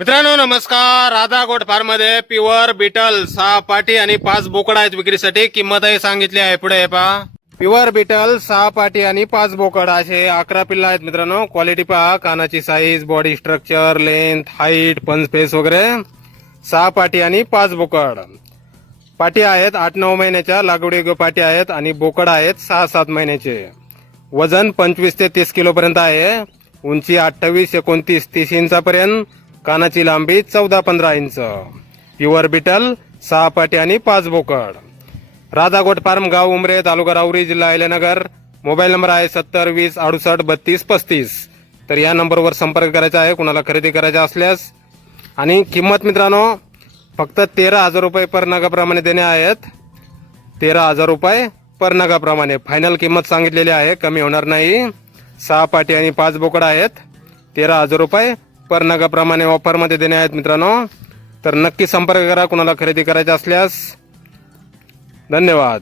मित्रांनो नमस्कार. Radha goat farm मध्ये प्युअर बीटल 6 पाटी आणि 5 बोकड आहेत विक्रीसाठी. किंमतही सांगितली आहे पुढे हे पहा. प्युअर बीटल 6 पाटी आणि 5 बोकड असे 11 पिल्ला आहेत मित्रांनो. क्वालिटी पहा, कानाची size, body structure, length, height, पंच फेस वगैरे. 6 पाटी आणि 5 बोकड. पाटी आहेत 8-9 महिन्याच्या लागवडी पाटी आहेत आणि बोकड आहेत 6-7 महिन्याचे. वजन 25 ते 30 किलो पर्यंत आहे. उंची 28, 29, 30 इंचापर्यंत. कानाची लांबी 14-15 इंच. प्युअर बीटल 6 पाटी आणि 5 बोकड. राधा गोट फार्म, गाव उमरे, तालुका राऊरी, जिल्हा अहिल्यानगर. मोबाईल नंबर आहे 70 20 68 32 35. तर या नंबरवर संपर्क करायचा आहे कुणाला खरेदी करायचा असल्यास. आणि किंमत मित्रांनो फक्त 13,000 रुपये पर नगाप्रमाणे देणे आहेत. 13,000 रुपये पर नगाप्रमाणे फायनल किंमत सांगितलेली आहे, कमी होणार नाही. 6 पाटी आणि 5 बोकड आहेत. 13,000 रुपये पर नगाप्रमाणे ऑफरमध्ये देणे आहेत मित्रांनो. तर नक्की संपर्क करा कुणाला खरेदी करायचा असल्यास. धन्यवाद.